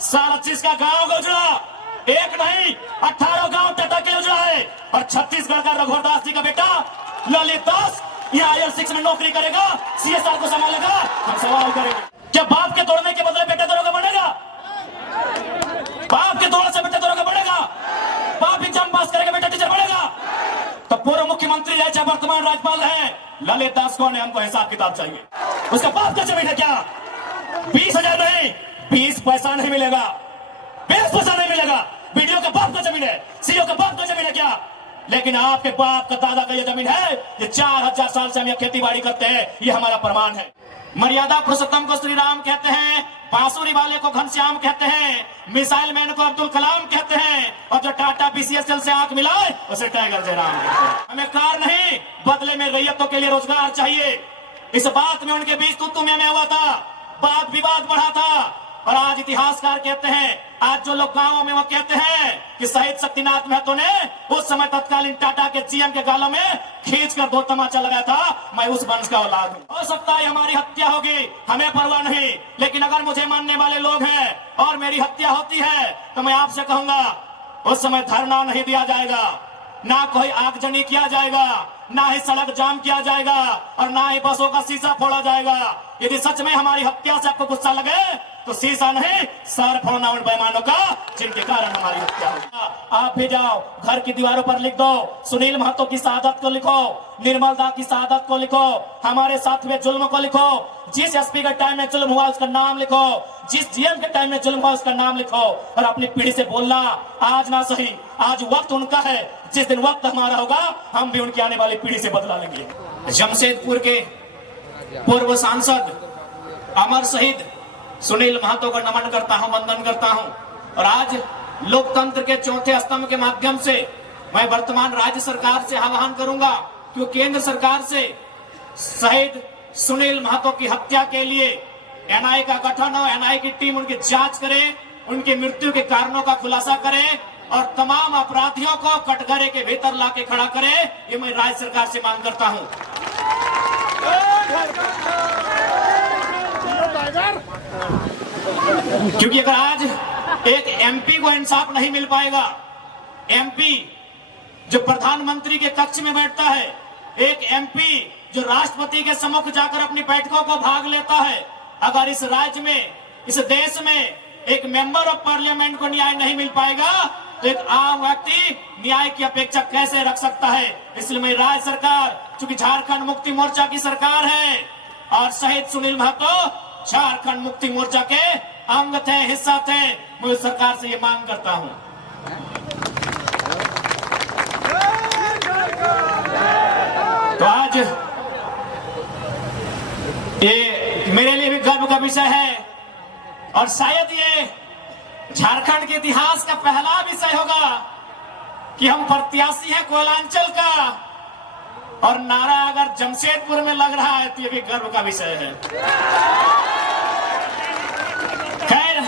37 का गांव को उजड़ा, एक नहीं 18 गांव टटा के उजड़ा है। और छत्तीसगढ़ का रघुवरदास जी का बेटा ललित दास यहाँ IL6 में नौकरी करेगा, CSR को संभालेगा। हम सवाल करेंगे, क्या बाप के तोड़ने के बदले बेटे तोड़ोगे बढ़ेगा? बाप के तोड़ने से बेटे तोड़ोगे बढ़ेगा? बाप एग्जाम पास करेगा, बेटा टीचर बढ़ेगा? तो पूर्व मुख्यमंत्री है चाहे वर्तमान राज्यपाल है, ललित दास कौन है? हमको हिसाब किताब चाहिए। उसका बाप का जमीन है क्या? 20,000 नहीं, 20 पैसा नहीं मिलेगा, 20 पैसा नहीं मिलेगा। बीडीओ का बाप का जमीन है, सीओ का बाप का जमीन है क्या? लेकिन आपके बाप का दादा का ये जमीन है। ये 4000 साल से हम ये खेती बाड़ी करते हैं, ये हमारा प्रमाण है। मर्यादा पुरुषोत्तम को श्री राम कहते हैं, बांसुरी वाले को घनश्याम कहते हैं, मिसाइल मैन को अब्दुल कलाम कहते हैं, और जो टाटा BCSL से आंख मिलाए उसे टाइगर जयराम कहते हैं। हमें कार नहीं, बदले में रैयतों के लिए रोजगार चाहिए। इस बात में उनके बीच तू में हुआ था, वाद विवाद बढ़ा था। और आज इतिहासकार कहते हैं, आज जो लोग गांवों में वो कहते हैं कि शहीद शक्तिनाथ महतो ने उस समय तत्कालीन टाटा के GM के गालों में खींचकर 2 तमाचा लगाया था, मैं उस वंश का औलाद हूं। हो सकता है हमारी हत्या होगी, हमें परवाह नहीं, लेकिन अगर मुझे मानने वाले लोग हैं और मेरी हत्या होती है तो मैं आपसे कहूंगा, उस समय धरना नहीं दिया जाएगा, ना कोई आगजनी किया जाएगा, ना ही सड़क जाम किया जाएगा, और ना ही बसों का शीशा फोड़ा जाएगा। यदि सच में हमारी हत्या से आपको गुस्सा लगे तो शीशा नहीं, सर फोड़ना उन बेईमानों का जिनके कारण हमारी हत्या हुई। आप भी जाओ, घर की दीवारों पर लिख दो, सुनील महतो की शहादत को लिखो, निर्मल दा की शहादत को लिखो, हमारे साथ में जुल्म को लिखो, जिस SP के टाइम में जुल्म हुआ उसका नाम लिखो, जिस GM के टाइम में जुल्म हुआ उसका नाम लिखो, और अपनी पीढ़ी से बोलना, आज ना सही, आज वक्त उनका है, जिस दिन वक्त हमारा होगा हम भी उनकी आने वाली पीढ़ी से बदला लेंगे। जमशेदपुर के पूर्व सांसद अमर शहीद सुनील महतो को नमन करता हूं, वंदन करता हूं। और आज लोकतंत्र के चौथे स्तंभ के माध्यम से मैं वर्तमान राज्य सरकार से आह्वान करूंगा कि वो केंद्र सरकार से शहीद सुनील महतो की हत्या के लिए NIA का गठन हो, NIA की टीम उनकी जांच करे, उनकी मृत्यु के कारणों का खुलासा करे और तमाम अपराधियों को कटघरे के भीतर लाके खड़ा करे। ये मैं राज्य सरकार से मांग करता हूं। क्योंकि अगर आज एक MP को इंसाफ नहीं मिल पाएगा, MP जो प्रधानमंत्री के कक्ष में बैठता है, एक MP जो राष्ट्रपति के सम्मुख जाकर अपनी बैठकों को भाग लेता है, अगर इस राज्य में, इस देश में एक मेंबर ऑफ पार्लियामेंट को न्याय नहीं मिल पाएगा तो एक आम व्यक्ति न्याय की अपेक्षा कैसे रख सकता है? इसलिए मैं राज्य सरकार, चूंकि झारखंड मुक्ति मोर्चा की सरकार है और शहीद सुनील महतो झारखंड मुक्ति मोर्चा के अंग थे, हिस्सा थे, मैं सरकार से ये मांग करता हूं। तो आज ये मेरे लिए भी गर्व का विषय है और शायद ये झारखंड के इतिहास का पहला विषय होगा कि हम प्रत्याशी हैं कोयलांचल का और नारा अगर जमशेदपुर में लग रहा है तो ये भी गर्व का विषय है। खैर,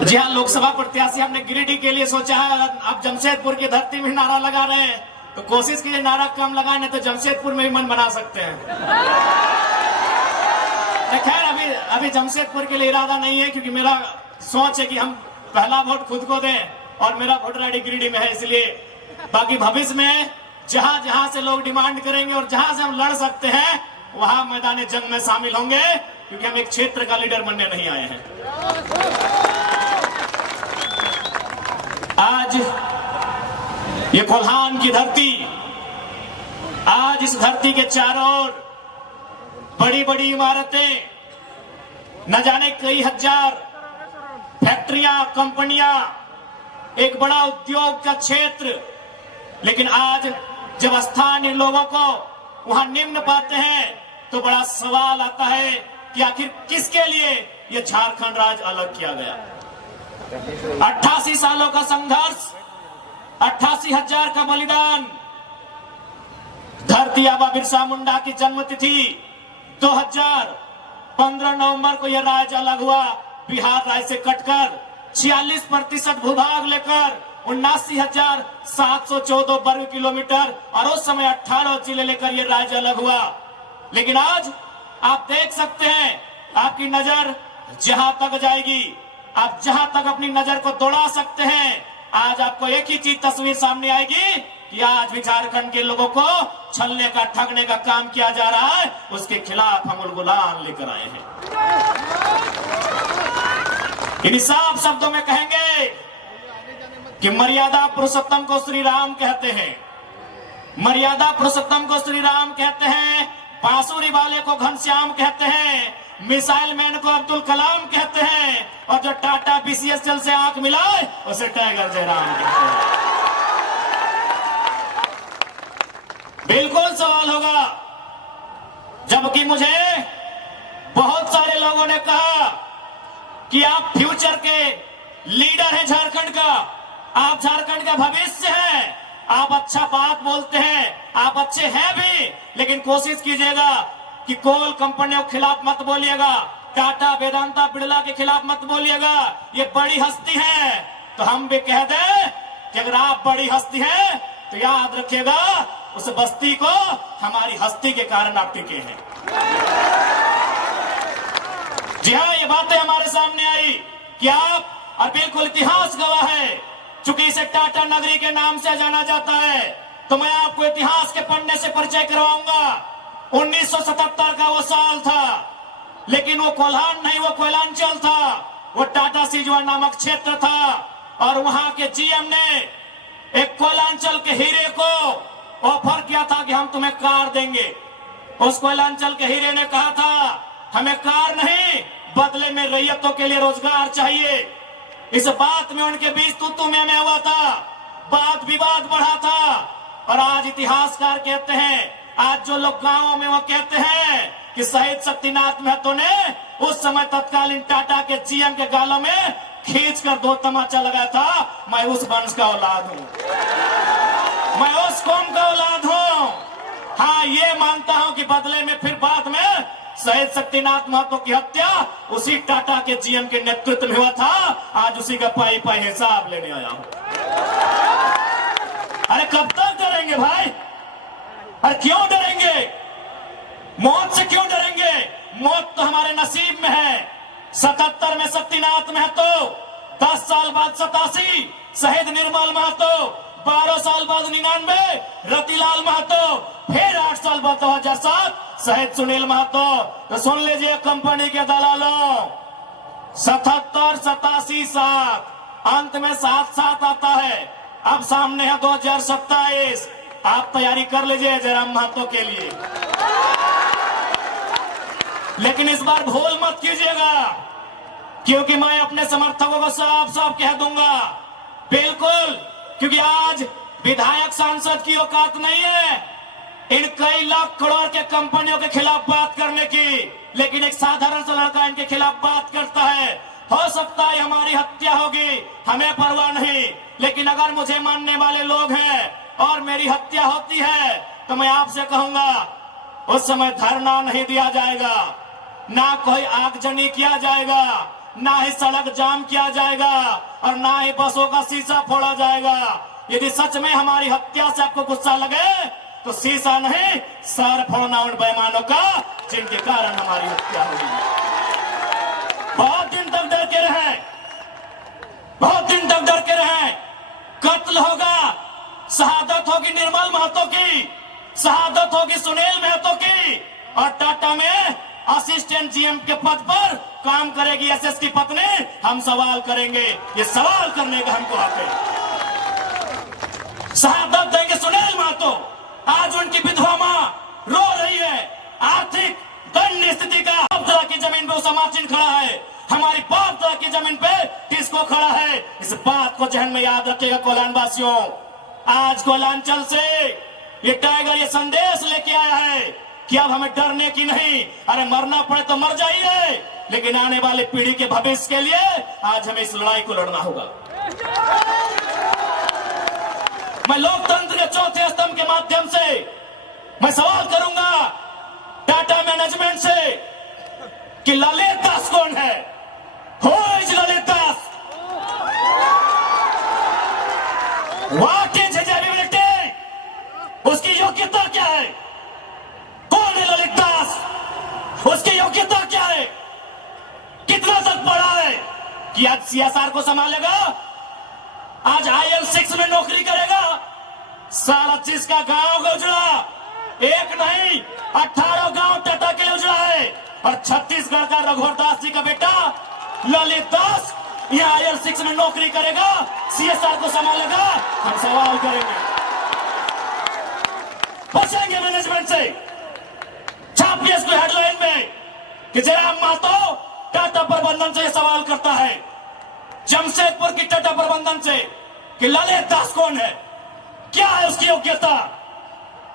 जी हाँ, लोकसभा प्रत्याशी हमने गिरिडीह के लिए सोचा है, अब जमशेदपुर की धरती में नारा लगा रहे हैं तो कोशिश कीजिए नारा कम लगाए, नहीं तो जमशेदपुर में भी मन बना सकते हैं। खैर, अभी जमशेदपुर के लिए इरादा नहीं है, क्योंकि मेरा सोच है कि हम पहला वोट खुद को दें और मेरा वोटर ID गिरिडीह में है। इसलिए बाकी भविष्य में जहां जहां से लोग डिमांड करेंगे और जहां से हम लड़ सकते हैं वहां मैदान जंग में शामिल होंगे, क्योंकि हम एक क्षेत्र का लीडर बनने नहीं आए हैं। आज ये कोल्हान की धरती, आज इस धरती के चारों ओर बड़ी बड़ी इमारतें, न जाने कई हजार फैक्ट्रियां, कंपनियां, एक बड़ा उद्योग का क्षेत्र, लेकिन आज जब स्थानीय लोगों को वहां निम्न पाते हैं तो बड़ा सवाल आता है कि आखिर किसके लिए यह झारखंड राज्य अलग किया गया। 88 सालों का संघर्ष, 88,000 का बलिदान, धरती आबा बिरसा मुंडा की जन्मतिथि 2015 नवंबर को यह राज्य अलग हुआ, बिहार राज्य से कटकर 46% भूभाग लेकर 79,714 वर्ग किलोमीटर और उस समय 18 जिले लेकर यह राज्य अलग हुआ। लेकिन आज आप देख सकते हैं, आपकी नजर जहां तक जाएगी आप जहां तक अपनी नजर को दौड़ा सकते हैं, आज आपको एक ही चीज तस्वीर सामने आएगी कि आज भी झारखंड के लोगों को छलने का, ठगने का काम किया जा रहा है। उसके खिलाफ हम उलगुलान लेकर आए हैं। इन साफ शब्दों में कहेंगे कि मर्यादा पुरुषोत्तम को श्री राम कहते हैं, मर्यादा पुरुषोत्तम को श्री राम कहते हैं, बांसुरी वाले को घनश्याम कहते हैं, मिसाइल मैन को अब्दुल कलाम कहते हैं, और जो टाटा बीसीएसएल से आंख मिलाए उसे टाइगर जयराम कहते हैं। बिल्कुल सवाल होगा, जबकि मुझे बहुत सारे लोगों ने कहा कि आप फ्यूचर के लीडर हैं झारखंड का, आप झारखंड का भविष्य हैं, आप अच्छा बात बोलते हैं, आप अच्छे हैं भी, लेकिन कोशिश कीजिएगा कि कोल कंपनियों के खिलाफ मत बोलिएगा, टाटा, वेदांता, बिड़ला के खिलाफ मत बोलिएगा, ये बड़ी हस्ती है। तो हम भी कह दें कि अगर आप बड़ी हस्ती हैं तो याद रखिएगा उस बस्ती को हमारी हस्ती के कारण आप टिके हैं। जी हाँ, ये बातें हमारे सामने आई कि आप, और बिल्कुल इतिहास गवाह है, चूंकि इसे टाटा नगरी के नाम से जाना जाता है, तो मैं आपको इतिहास के पन्ने से परिचय करवाऊंगा। 1977 का वो साल था, लेकिन वो कोल्हान नहीं, वो कोयलांचल था, वो टाटा सिजवा नामक क्षेत्र था, और वहां के जीएम ने एक कोयलांचल के हीरे को ऑफर किया था कि हम तुम्हें कार देंगे। उस कोयलांचल के हीरे ने कहा था हमें कार नहीं, बदले में रैयतों के लिए रोजगार चाहिए। इस बात में उनके बीच तू मैं हुआ था, बात विवाद बढ़ा था, और आज इतिहासकार कहते हैं, आज जो लोग गांवों में वो कहते हैं कि शहीद शक्तिनाथ महतो ने उस समय तत्कालीन टाटा के जीएम के गालों में खींचकर 2 तमाचा लगाया था। मैं उस वंश का औलाद हूं, मैं उस कौम का औलाद हूं। हाँ, ये मानता हूं कि बदले में फिर बाद में शहीद शक्तिनाथ महतो की हत्या उसी टाटा के जीएम के नेतृत्व में हुआ था। आज उसी का पाई पाई हिसाब लेने आया हूं। अरे कब तक डरेंगे भाई? अरे क्यों डरेंगे? मौत से क्यों डरेंगे? मौत तो हमारे नसीब में है। 77 में शक्तिनाथ महतो, 10 साल बाद 87 शहीद निर्मल महतो, 12 साल बाद 99 रतिलाल महतो, फिर 8 साल बाद 2007 शहीद सुनील महतो। तो सुन लीजिए कंपनी के दलालों, 77, 87, 7, अंत में 7 आता है। अब सामने है 2027, आप तैयारी कर लीजिए जयराम महतो के लिए। लेकिन इस बार भूल मत कीजिएगा, क्योंकि मैं अपने समर्थकों को साफ साफ कह दूंगा, बिल्कुल, क्योंकि आज विधायक सांसद की औकात नहीं है इन कई लाख करोड़ के कंपनियों के खिलाफ बात करने की, लेकिन एक साधारण सा लड़का इनके खिलाफ बात करता है। हो सकता है हमारी हत्या होगी, हमें परवाह नहीं, लेकिन अगर मुझे मानने वाले लोग हैं और मेरी हत्या होती है तो मैं आपसे कहूंगा उस समय धरना नहीं दिया जाएगा, ना कोई आगजनी किया जाएगा, ना ही सड़क जाम किया जाएगा, और ना ही बसों का शीशा फोड़ा जाएगा। यदि सच में हमारी हत्या से आपको गुस्सा लगे तो शीशा नहीं, सर फोड़ना उन बेईमानों का जिनके कारण हमारी हत्या हुई। बहुत दिन तक डर के रहे, बहुत दिन तक डर के रहे। कत्ल होगा, शहादत होगी निर्मल महतो की, शहादत होगी सुनील महतो की, और टाटा में असिस्टेंट जीएम के पद पर काम करेगी एसएस की पत्नी। हम सवाल करेंगे, ये सवाल करने का हमको हक है। शहादत देंगे सुनील महतो, आज उनकी विधवा मां रो रही है, आर्थिक दयनीय स्थिति का। बापतला की जमीन पे उसा मार्चिन खड़ा है, हमारी बापतला की जमीन पे किसको खड़ा है? इस बात को जहन में याद रखिएगा कोलान वासियों। आज कोलांचल से ये टाइगर ये संदेश लेके आया है कि अब हमें डरने की नहीं, अरे मरना पड़े तो मर जाइए, लेकिन आने वाले पीढ़ी के भविष्य के लिए आज हमें इस लड़ाई को लड़ना होगा। मैं लोकतंत्र के चौथे स्तंभ के माध्यम से मैं सवाल करूंगा टाटा मैनेजमेंट से कि ललित दास कौन है? Who is Lalit Das? What is his ability? उसकी योग्यता क्या है? कौन है ललित दास? उसकी योग्यता क्या है? कितना तक पढ़ा है? कि आज सीएसआर को संभालेगा, आज IL6 में नौकरी करेगा। सारा चीज का गांव का उजड़ा, एक नहीं 18 गांव टाटा के लिए उजड़ा है। और छत्तीसगढ़ का रघुवर दास जी का बेटा ललित दास यहाँ IL6 में नौकरी करेगा, सीएसआर को संभालेगा। हम सवाल करेंगे, पूछेंगे मैनेजमेंट से, छापिए इसको हेडलाइन में कि जयराम महतो टाटा प्रबंधन से सवाल करता है, जमशेदपुर की टाटा प्रबंधन से, कि ललित दास कौन है, क्या है उसकी योग्यता।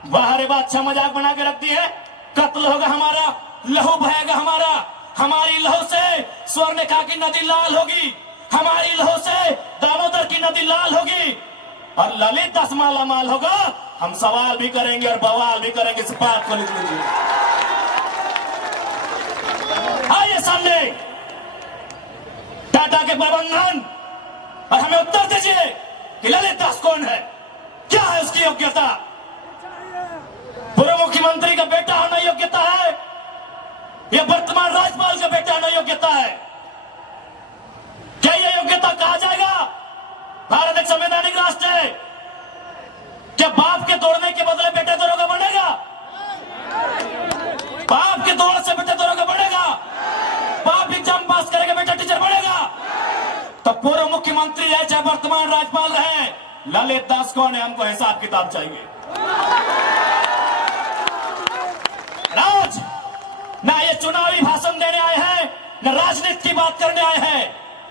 बाहर बात अच्छा मजाक बना के रख दी है, कत्ल होगा हमारा, लहू बहेगा हमारा, हमारी लहू से स्वर्णरेखा की नदी लाल होगी, हमारी लहू से दामोदर की नदी लाल होगी, और ललित दास माला माल होगा। हम सवाल भी करेंगे और बवाल भी करेंगे, इस बात को लिख लीजिए। आइए सामने टाटा के प्रबंधन, और हमें उत्तर दीजिए कि ललित दास कौन है, क्या है उसकी योग्यता। पूर्व मुख्यमंत्री का बेटा होना योग्यता है या वर्तमान राज्यपाल का बेटा होना योग्यता है? क्या यह योग्यता कहा जाएगा? भारत एक संवैधानिक राष्ट्र है। क्या बाप के तोड़ने के बदले बेटे दरोगा बनेगा? बाप के तोड़ने से बेटे दरोगा बनेगा? बाप एग्जाम पास करेगा, बेटा टीचर बनेगा? तो पूर्व मुख्यमंत्री रहे चाहे वर्तमान राज्यपाल रहे, ललित दास कौन है, हमको हिसाब किताब चाहिए। आज ना ये चुनावी भाषण देने आए हैं, न राजनीति की बात करने आए हैं।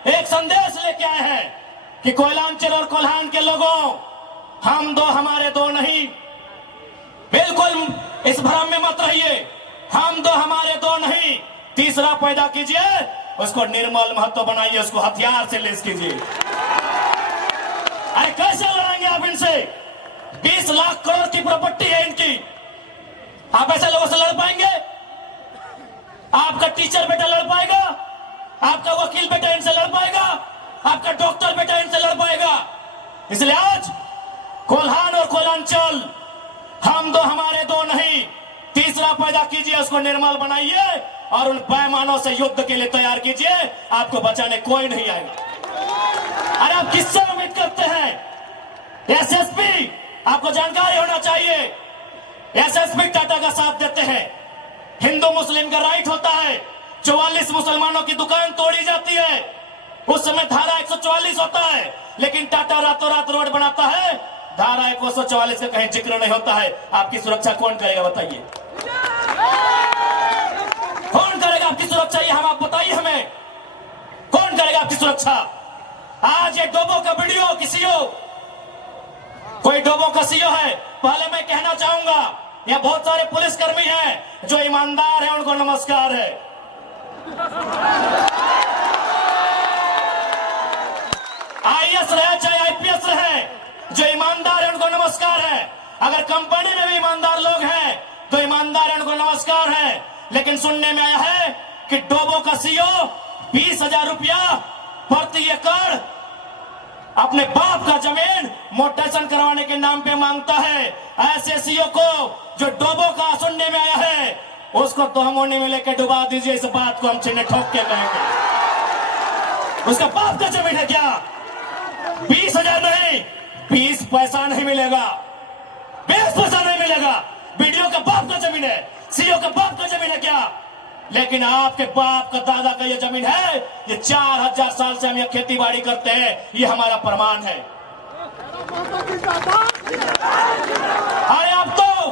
एक संदेश लेके आए हैं कि कोयलांचल और कोल्हान के लोगों, हम दो हमारे दो नहीं। बिल्कुल इस भ्रम में मत रहिए, हम दो हमारे दो नहीं। तीसरा पैदा कीजिए, उसको निर्मल महतो बनाइए, उसको हथियार से लेस कीजिए। अरे कैसे लड़ेंगे आप इनसे? 20 लाख करोड़ की प्रॉपर्टी है इनकी, आप ऐसे लोगों से लड़ पाएंगे? आपका टीचर बेटा लड़ पाएगा? आपका वकील बेटा इनसे लड़ पाएगा? आपका डॉक्टर बेटा इनसे लड़ पाएगा? इसलिए आज कोल्हान और कोयलांचल, हम दो हमारे दो नहीं। तीसरा पैदा कीजिए, उसको निर्मल बनाइए और उन पैमानों से युद्ध के लिए तैयार कीजिए। आपको बचाने कोई नहीं आएगा। अरे आप किससे उम्मीद करते हैं? एसएसपी, आपको जानकारी होना चाहिए, एसएसपी टाटा का साथ देते हैं। हिंदू मुस्लिम का राइट होता है, 44 मुसलमानों की दुकान तोड़ी जाती है, उस समय धारा 144 होता है, लेकिन टाटा रातों रात रोड बनाता है, धारा 144 का कहीं जिक्र नहीं होता है। आपकी सुरक्षा कौन करेगा बताइए? कौन करेगा आपकी सुरक्षा? ये हम आप बताइए हमें, कौन करेगा आपकी सुरक्षा? आज ये डोबो का वीडियो किसी हो, कोई डोबो का सीओ है। पहले मैं कहना चाहूंगा, यहाँ बहुत सारे पुलिसकर्मी हैं जो ईमानदार हैं, उनको नमस्कार है। आईएएस रहे चाहे आईपीएस रहे, जो ईमानदार है उनको नमस्कार है। अगर कंपनी में भी ईमानदार लोग हैं तो ईमानदार है, उनको नमस्कार है। लेकिन सुनने में आया है कि डोबो का सीओ 20,000 रुपया प्रति एकड़ अपने बाप का जमीन मोटेशन करवाने के नाम पे मांगता है। ऐसे सीओ को जो डोबो का सुनने में आया है, उसको तोहमोनी में लेकर डुबा दीजिए। इस बात को हम चिन्ह ठोक के कहेंगे। उसका बाप का जमीन है क्या? 20,000 नहीं, 20 पैसा नहीं मिलेगा, 20 पैसा नहीं मिलेगा। वीडियो का बाप का जमीन है, सीओ का बाप का जमीन है क्या? लेकिन आपके बाप का दादा का ये जमीन है। ये 4000 साल से हम ये खेती बाड़ी करते हैं, ये हमारा प्रमाण है। अरे अब तो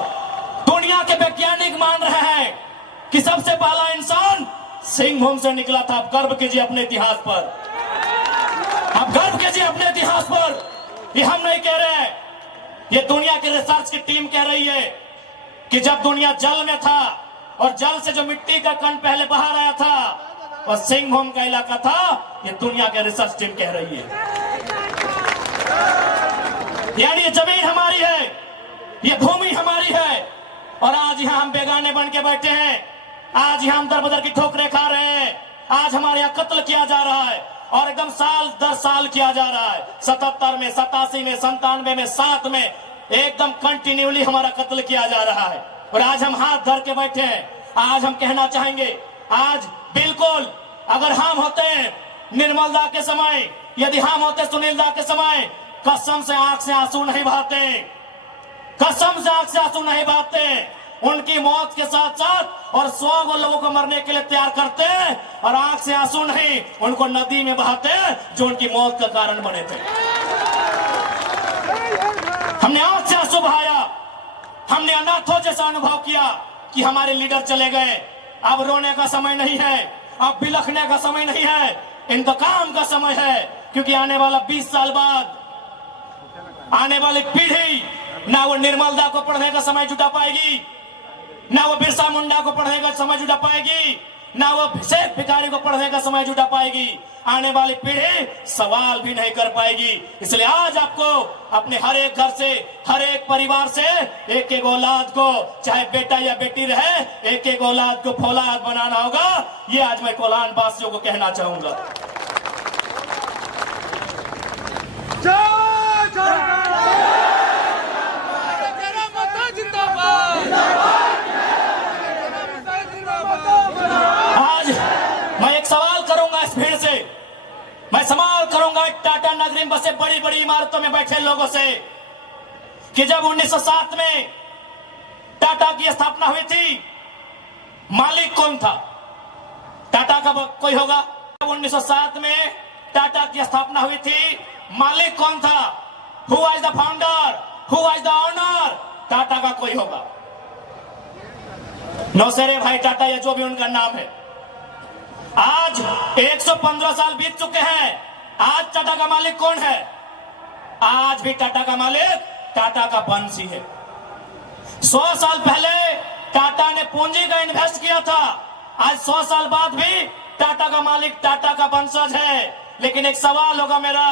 दुनिया के वैज्ञानिक मान रहे हैं कि सबसे पहला इंसान सिंहभूम से निकला था। आप गर्व कीजिए अपने इतिहास पर, आप गर्व कीजिए अपने इतिहास पर। ये हम नहीं कह रहे हैं, ये दुनिया की रिसर्च की टीम कह रही है कि जब दुनिया जल में था और जल से जो मिट्टी का कण पहले बाहर आया था और सिंहभूम का इलाका था, ये दुनिया के रिसर्च टीम कह रही है। यानी ये जमीन हमारी है, ये भूमि हमारी है, और आज यहाँ हम बेगाने बन के बैठे हैं। आज यहाँ हम दर बदर की ठोकरें खा रहे हैं। आज हमारे यहाँ कत्ल किया जा रहा है, और एकदम साल दर साल किया जा रहा है। 77 में, 87 में, 97 में, 7 में एकदम कंटिन्यूली हमारा कत्ल किया जा रहा है। और आज हम हाथ धर के बैठे हैं। आज हम कहना चाहेंगे, आज बिल्कुल अगर हम होते हैं निर्मल दा के समय, यदि हम होते सुनील दा के समय, कसम से आंख से आंसू नहीं बहाते, कसम से आंख से आंसू नहीं बहाते। उनकी मौत के साथ साथ और 100 लोगों को मरने के लिए तैयार करते और आंख से आंसू नहीं उनको नदी में बहाते जो उनकी मौत का कारण बने थे। हमने आंख से आंसू बहाया, हमने अनाथों जैसा अनुभव किया कि हमारे लीडर चले गए। अब रोने का समय नहीं है, अब बिलखने का समय नहीं है, इंतकाम का समय है। क्योंकि आने वाला 20 साल बाद आने वाली पीढ़ी ना वो निर्मल दा को पढ़ने का समय जुटा पाएगी, ना वो बिरसा मुंडा को पढ़ने का समय जुटा पाएगी, ना वो शेख भिखारी को पढ़ने का समय जुटा पाएगी। आने वाली पीढ़ी सवाल भी नहीं कर पाएगी। इसलिए आज आपको अपने हर एक घर से, हर एक परिवार से एक एक औलाद को, चाहे बेटा या बेटी रहे, एक एक औलाद को फौलाद बनाना होगा। ये आज मैं कोलान वासियों को कहना चाहूंगा। आज मैं एक सवाल करूंगा इस भीड़ से, मैं सवाल करूंगा टाटा नगरी में बसे बड़ी बड़ी इमारतों में बैठे लोगों से कि जब 1907 में टाटा की स्थापना हुई थी, मालिक कौन था? टाटा का कोई होगा? 1907 में टाटा की स्थापना हुई थी, मालिक कौन था? Who was the founder? Who was the owner? Tata का कोई होगा? नौसेरे भाई टाटा या जो भी उनका नाम है। आज 115 साल बीत चुके हैं। आज टाटा का मालिक कौन है? आज भी टाटा का मालिक टाटा का वंशी है। 100 साल पहले टाटा ने पूंजी का इन्वेस्ट किया था, आज 100 साल बाद भी टाटा का मालिक टाटा का वंशज है। लेकिन एक सवाल होगा मेरा,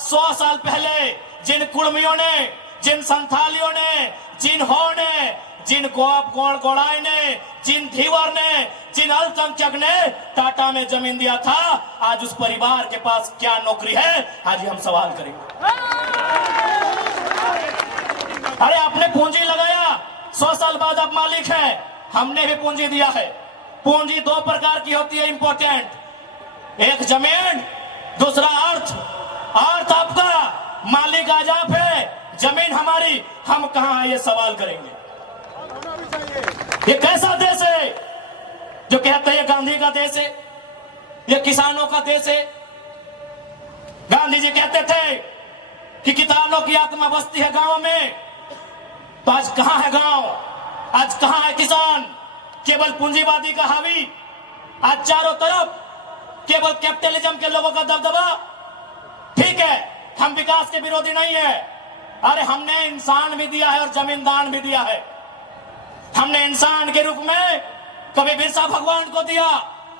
100 साल पहले जिन कुर्मियों ने, जिन संथालियों ने, जिन हो ने, जिन गोड़ाई ने, जिन धीवर ने, जिन अल्पसंख्यक ने टाटा में जमीन दिया था, आज उस परिवार के पास क्या नौकरी है? आज हम सवाल करेंगे। अरे आपने पूंजी लगाया, 100 साल बाद आप मालिक है, हमने भी पूंजी दिया है। पूंजी 2 प्रकार की होती है इंपॉर्टेंट, एक जमीन, दूसरा अर्थ। अर्थ आपका, मालिक आज आप है, जमीन हमारी, हम कहां है ये सवाल करेंगे। ये कैसा देश है जो कहते हैं गांधी का देश है, ये किसानों का देश है? गांधी जी कहते थे कि किसानों की आत्मा बसती है गांव में, तो आज कहां है गांव? आज कहां है किसान? केवल पूंजीवादी का हावी, आज चारों तरफ केवल कैपिटलिज्म के लोगों का दबदबा। ठीक है, हम विकास के विरोधी नहीं है। अरे हमने इंसान भी दिया है और जमीन दान भी दिया है। हमने इंसान के रूप में कभी बिरसा भगवान को दिया,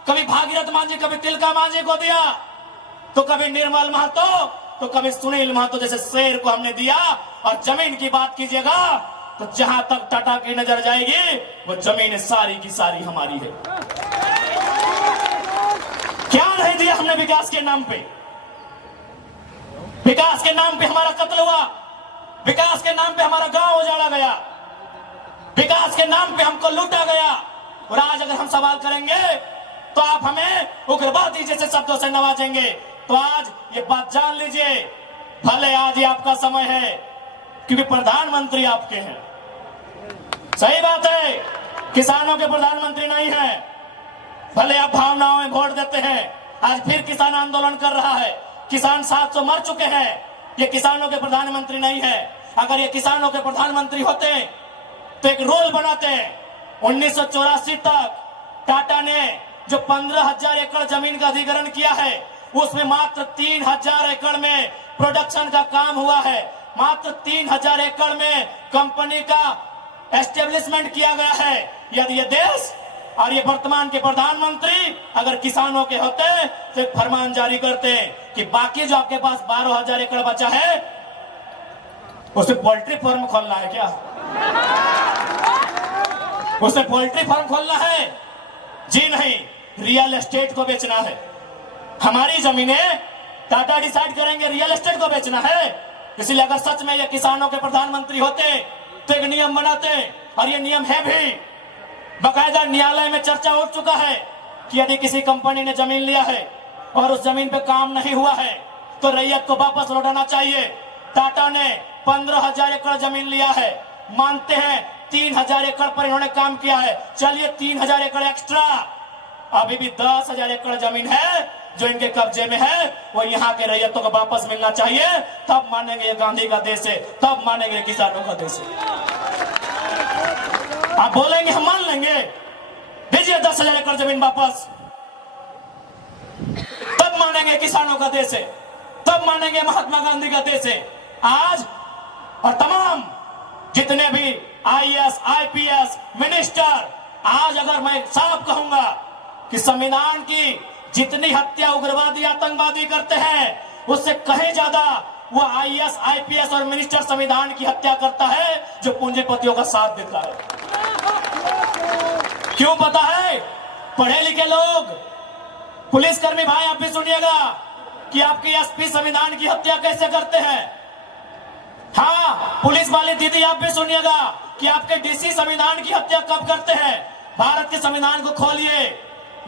कभी भागीरथ मांझी, कभी तिलका मांझी को दिया, तो कभी निर्मल महतो, तो कभी सुनील महतो जैसे शेर को हमने दिया। और जमीन की बात कीजिएगा तो जहां तक टाटा की नजर जाएगी वो जमीन सारी की सारी हमारी है। क्या नहीं दिया हमने विकास के नाम पे? विकास के नाम पे हमारा कत्ल हुआ, विकास के नाम पे हमारा गांव उजाड़ा गया, विकास के नाम पे हमको लूटा गया। और आज अगर हम सवाल करेंगे तो आप हमें उग्रवादी जैसे शब्दों से नवाजेंगे। तो आज ये बात जान लीजिए, भले आज ये आपका समय है क्योंकि प्रधानमंत्री आपके हैं। सही बात है, किसानों के प्रधानमंत्री नहीं है। भले आप भावनाओं में वोट देते हैं, आज फिर किसान आंदोलन कर रहा है, किसान 700 मर चुके हैं। ये किसानों के प्रधानमंत्री नहीं है। अगर ये किसानों के प्रधानमंत्री होते तो एक रूल बनाते हैं। 1984 तक टाटा ने जो 15,000 एकड़ जमीन का अधिग्रहण किया है, उसमें मात्र 3,000 एकड़ में प्रोडक्शन का काम हुआ है। मात्र 3,000 एकड़ में कंपनी का एस्टेब्लिशमेंट किया गया है। यदि ये देश और ये वर्तमान के प्रधानमंत्री अगर किसानों के होते तो एक फरमान जारी करते कि बाकी जो आपके पास 12,000 एकड़ बचा है उसे पोल्ट्री फार्म खोलना है क्या? उसे पोल्ट्री फार्म खोलना है? जी नहीं, रियल एस्टेट को बेचना है। हमारी जमीनें टाटा डिसाइड करेंगे रियल एस्टेट को बेचना है। इसलिए अगर सच में ये किसानों के प्रधानमंत्री होते तो एक नियम बनाते, और ये नियम है भी, बकायदा न्यायालय में चर्चा उठ चुका है कि यदि किसी कंपनी ने जमीन लिया है और उस जमीन पे काम नहीं हुआ है तो रैयत को वापस लौटाना चाहिए। टाटा ने 15,000 एकड़ जमीन लिया है, मानते हैं 3,000 एकड़ पर इन्होंने काम किया है, चलिए 3,000 एकड़ एक्स्ट्रा, अभी भी 10,000 एकड़ जमीन है जो इनके कब्जे में है, वो यहाँ के रैयतों को वापस मिलना चाहिए। तब मानेंगे ये गांधी का देश है, तब मानेंगे किसानों का देश है। आप बोलेंगे हम मान लेंगे, दीजिए 10,000 एकड़ जमीन वापस, तब मानेंगे किसानों का देश है, तब मानेंगे महात्मा गांधी का देश है। आज और तमाम जितने भी आईएएस, आईपीएस, मिनिस्टर, आज अगर मैं साफ कहूंगा कि संविधान की जितनी हत्या उग्रवादी आतंकवादी करते हैं उससे कहीं ज्यादा वो आईएएस, आईपीएस और मिनिस्टर संविधान की हत्या करता है जो पूंजीपतियों का साथ देता है। क्यों पता है? पढ़े लिखे लोग, पुलिसकर्मी भाई आप भी सुनिएगा कि आपकी एसपी संविधान की हत्या कैसे करते हैं। हाँ, पुलिस वाली दीदी आप भी सुनिएगा कि आपके डीसी संविधान की हत्या कब करते हैं। भारत के संविधान को खोलिए,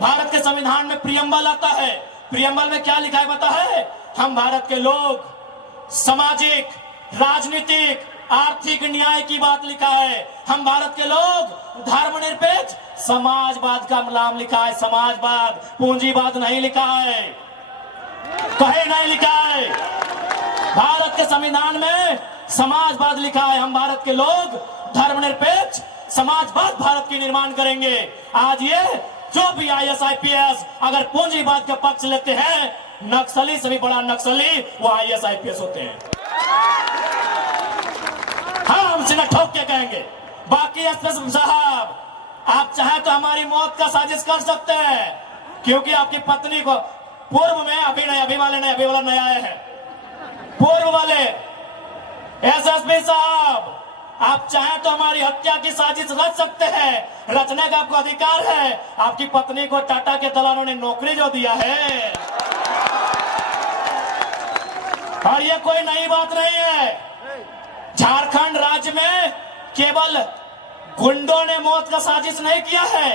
भारत के संविधान में प्रियम्बल आता है, प्रियम्बल में क्या लिखा है पता है? हम भारत के लोग सामाजिक, राजनीतिक, आर्थिक न्याय की बात लिखा है। हम भारत के लोग धर्मनिरपेक्ष समाजवाद का नाम लिखा है, समाजवाद, पूंजीवाद नहीं लिखा है, कहीं नहीं लिखा है। भारत के संविधान में समाजवाद लिखा है। हम भारत के लोग धर्मनिरपेक्ष समाजवाद भारत की निर्माण करेंगे। आज ये जो भी आईएएस, आईपीएस अगर पूंजीवाद का पक्ष लेते हैं, नक्सली से भी बड़ा नक्सली वो आईएएस, आईपीएस होते हैं। हाँ, हम सीना ठोक के कहेंगे। बाकी एसपी साहब, आप चाहे तो हमारी मौत का साजिश कर सकते हैं, क्योंकि आपकी पत्नी को पूर्व में, अभी नहीं, अभी वाले नहीं, अभी वाला नया आए हैं, पूर्व वाले एसएसपी साहब, आप चाहे तो हमारी हत्या की साजिश रच सकते हैं, रचने का आपको अधिकार है। आपकी पत्नी को टाटा के दलालों ने नौकरी जो दिया है, और ये कोई नई बात नहीं है। झारखंड राज्य में केवल गुंडों ने मौत का साजिश नहीं किया है।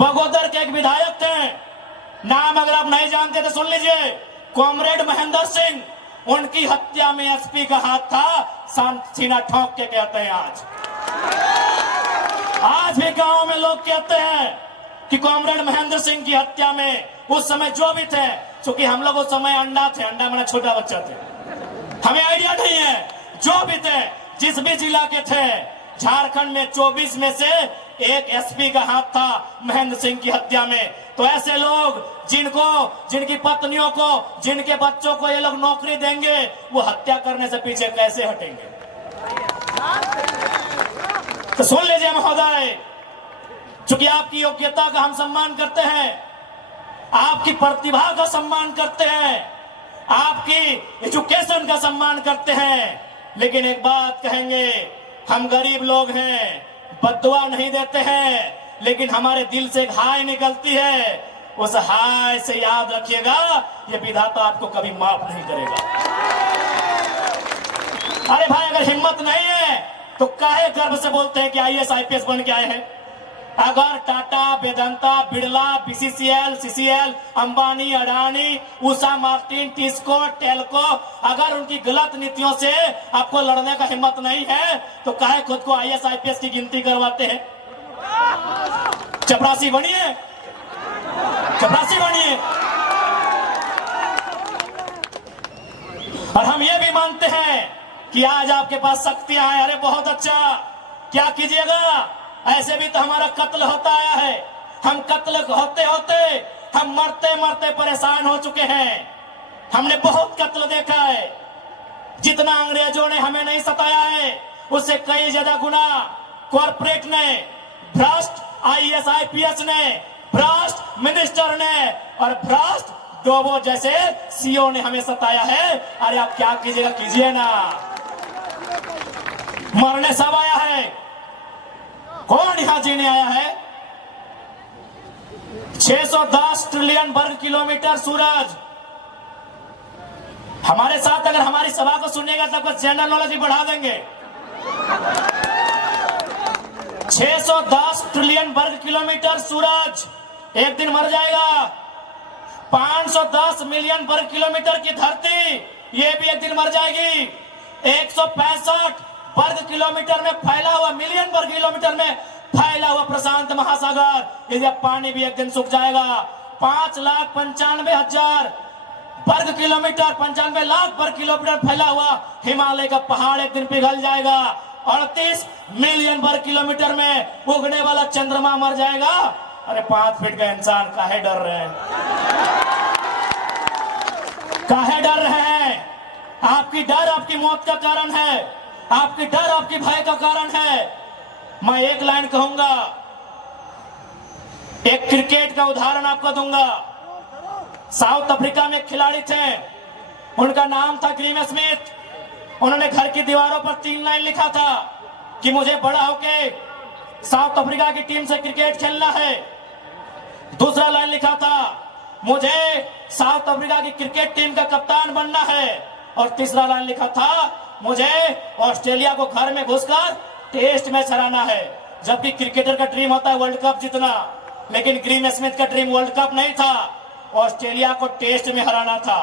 बगोदर के एक विधायक थे, नाम अगर आप नहीं जानते तो सुन लीजिए, कॉमरेड महेंद्र सिंह, उनकी हत्या में एसपी का हाथ था। सीना ठोक के कहते हैं आज भी गांव में लोग कहते हैं कि कॉमरेड महेंद्र सिंह की हत्या में उस समय जो भी थे, क्योंकि हम लोग उस समय अंडा थे, अंडा मेरा छोटा बच्चा थे, हमें आइडिया नहीं है, जो भी थे, जिस भी जिला के थे, झारखंड में 24 में से एक एसपी का हाथ था महेंद्र सिंह की हत्या में। तो ऐसे लोग जिनकी पत्नियों को, जिनके बच्चों को ये लोग नौकरी देंगे, वो हत्या करने से पीछे कैसे हटेंगे? तो सुन लीजिए महोदय, चूंकि आपकी योग्यता का हम सम्मान करते हैं, आपकी प्रतिभा का सम्मान करते हैं, आपकी एजुकेशन का सम्मान करते हैं, लेकिन एक बात कहेंगे, हम गरीब लोग हैं, बद्दुआ नहीं देते हैं, लेकिन हमारे दिल से एक हाय निकलती है। उस हाय से याद रखिएगा, ये विधाता आपको कभी माफ नहीं करेगा। अरे भाई, अगर हिम्मत नहीं है तो काहे गर्व से बोलते हैं कि आईएएस, आईपीएस बन के आए हैं? अगर Tata, Vedanta, Birla, BCCL, CCL, Ambani, Adani, Usha Martin, TISCO, Telco, अगर उनकी गलत नीतियों से आपको लड़ने का हिम्मत नहीं है तो काहे खुद को आईएएस, आईपीएस की गिनती करवाते हैं? चपरासी बनिए, चपरासी बनिए। और हम ये भी मानते हैं कि आज आपके पास शक्तियां हैं। अरे बहुत अच्छा, क्या कीजिएगा? ऐसे भी तो हमारा कत्ल होता आया है। हम कत्ल होते होते हम मरते मरते परेशान हो चुके हैं। हमने बहुत कत्ल देखा है। जितना अंग्रेजों ने हमें नहीं सताया है, उससे कई ज्यादा गुना कॉर्पोरेट ने, भ्रष्ट आईएएस, आईपीएस ने, भ्रष्ट मिनिस्टर ने और भ्रष्ट डोबो जैसे सीओ ने हमें सताया है। अरे आप क्या कीजिएगा, कीजिए ना। मरने सब आया है, कौन यहां जीने आया है? 610 ट्रिलियन वर्ग किलोमीटर सूरज। हमारे साथ अगर हमारी सभा को सुनिएगा तो आपका जनरल नॉलेज भी बढ़ा देंगे। 610 ट्रिलियन वर्ग किलोमीटर सूरज एक दिन मर जाएगा। 510 मिलियन वर्ग किलोमीटर की धरती ये भी एक दिन मर जाएगी। 165 वर्ग किलोमीटर में फैला हुआ, मिलियन वर्ग किलोमीटर में फैला हुआ प्रशांत महासागर, ये पानी भी एक दिन सूख जाएगा। 5,95,000 वर्ग किलोमीटर, 95 लाख वर्ग किलोमीटर फैला हुआ हिमालय का पहाड़ एक दिन पिघल जाएगा। 38 मिलियन वर्ग किलोमीटर में उगने वाला चंद्रमा मर जाएगा। अरे 5 फीट का इंसान काहे डर रहे हैं, काहे डर रहे हैं? आपकी डर आपकी मौत का कारण है, आपकी डर आपकी भय का कारण है। मैं एक लाइन कहूंगा, एक क्रिकेट का उदाहरण आपको दूंगा। साउथ अफ्रीका में एक खिलाड़ी थे, उनका नाम था ग्रीम स्मिथ। उन्होंने घर की दीवारों पर 3 लाइन लिखा था कि मुझे बड़ा होके साउथ अफ्रीका की टीम से क्रिकेट खेलना है। दूसरा लाइन लिखा था, मुझे साउथ अफ्रीका की क्रिकेट टीम का कप्तान बनना है। और तीसरा लाइन लिखा था, मुझे ऑस्ट्रेलिया को घर में घुसकर टेस्ट मैच हराना है। जबकि क्रिकेटर का ड्रीम होता है वर्ल्ड कप जीतना, लेकिन ग्रीम स्मिथ का ड्रीम वर्ल्ड कप नहीं था, ऑस्ट्रेलिया को टेस्ट में हराना था।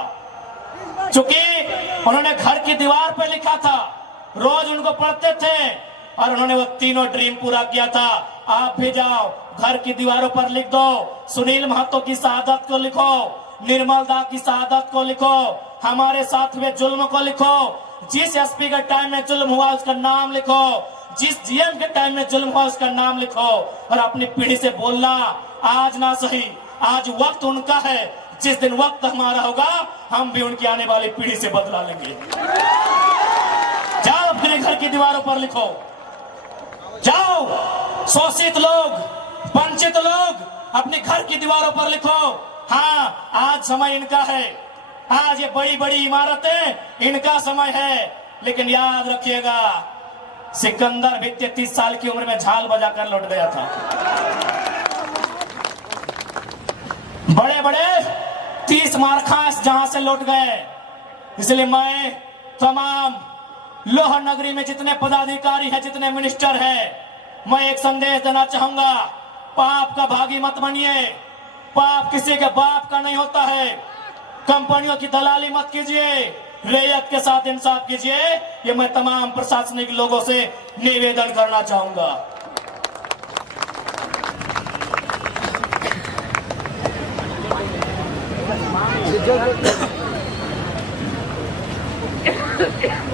चूंकि उन्होंने घर की दीवार पर लिखा था, रोज उनको पढ़ते थे और उन्होंने वो तीनों ड्रीम पूरा किया था। आप भी जाओ, घर की दीवारों पर लिख दो, सुनील महतो की शहादत को लिखो, निर्मल दा की शहादत को लिखो, हमारे साथ हुए जुल्म को लिखो, जिस एसपी के टाइम में जुल्म हुआ उसका नाम लिखो, जिस जीएम के टाइम में जुल्म हुआ उसका नाम लिखो। और अपनी पीढ़ी से बोलना, आज ना सही, आज वक्त उनका है, जिस दिन वक्त हमारा होगा हम भी उनकी आने वाली पीढ़ी से बदला लेंगे। जाओ अपने घर की दीवारों पर लिखो, जाओ शोषित लोग, वंचित लोग अपने घर की दीवारों पर लिखो। हाँ, आज समय इनका है, आज ये बड़ी बड़ी इमारतें इनका समय है। लेकिन याद रखिएगा, सिकंदर भी 33 साल की उम्र में झाल बजाकर लौट गया था। बड़े बड़े 30 मारखास जहां से लौट गए। इसलिए मैं तमाम लोह नगरी में जितने पदाधिकारी हैं, जितने मिनिस्टर हैं, मैं एक संदेश देना चाहूंगा, पाप का भागी मत बनिए। पाप किसी के बाप का नहीं होता है। कंपनियों की दलाली मत कीजिए, रैयत के साथ इंसाफ कीजिए। ये मैं तमाम प्रशासनिक लोगों से निवेदन करना चाहूंगा। Yeah.